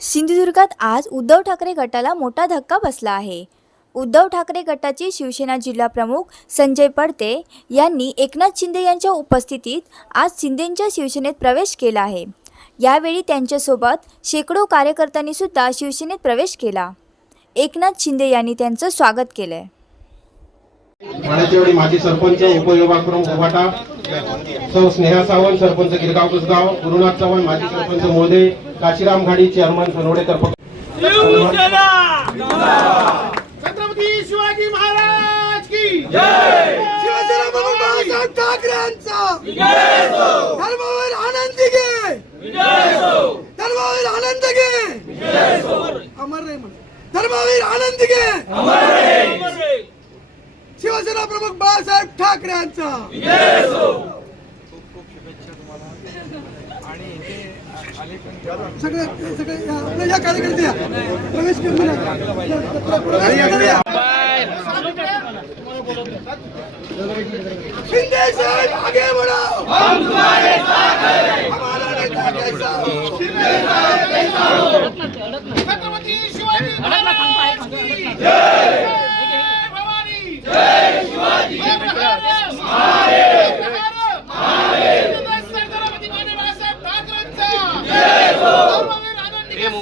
सिंधुदुर्गात आज उद्धव ठाकरे गटाला मोठा धक्का बसला आहे. उद्धव ठाकरे गटाचे शिवसेना जिल्हा प्रमुख संजय पडते यांनी एकनाथ शिंदे यांच्या उपस्थितीत आज शिंदेंच्या शिवसेनेत प्रवेश केला आहे. यावेळी त्यांच्यासोबत शेकडो कार्यकर्त्यांनी सुद्धा शिवसेनेत प्रवेश केला. एकनाथ शिंदे यांनी त्यांचं स्वागत केलं आहे माण्याचेवाडी माजी सरपंच उपविभाग प्रमुख उभाटा सौ स्नेहा सावंत सरपंच गिरगाव कुसगाव गुरुनाथ चव्हाण माजी सरपंच मोदे काशीराम घाडी चेअरमन सोनवडेकर छत्रपती शिवाजी महाराज की शिवसेना प्रमुख बाळासाहेब ठाकरेंचा धर्मवीर आनंद घे. धर्मवीर आनंद घे. अमर रे धर्मवीर आनंद घे. शिवसेना प्रमुख बाळासाहेब ठाकरेंचा सगळे सगळे या-. प्रवेश. शिंदे साहब आगे बढ़ो. हम तुम्हारे साथ हैं. हमारा नेता कैसा छत्रपती शिवाजी महाराज की जय भवानी जय शिवाजी महाराज छत्रपती बाळासाहेब ठाकरेंचा जय धर्मवीर आनंदी साहेबांचा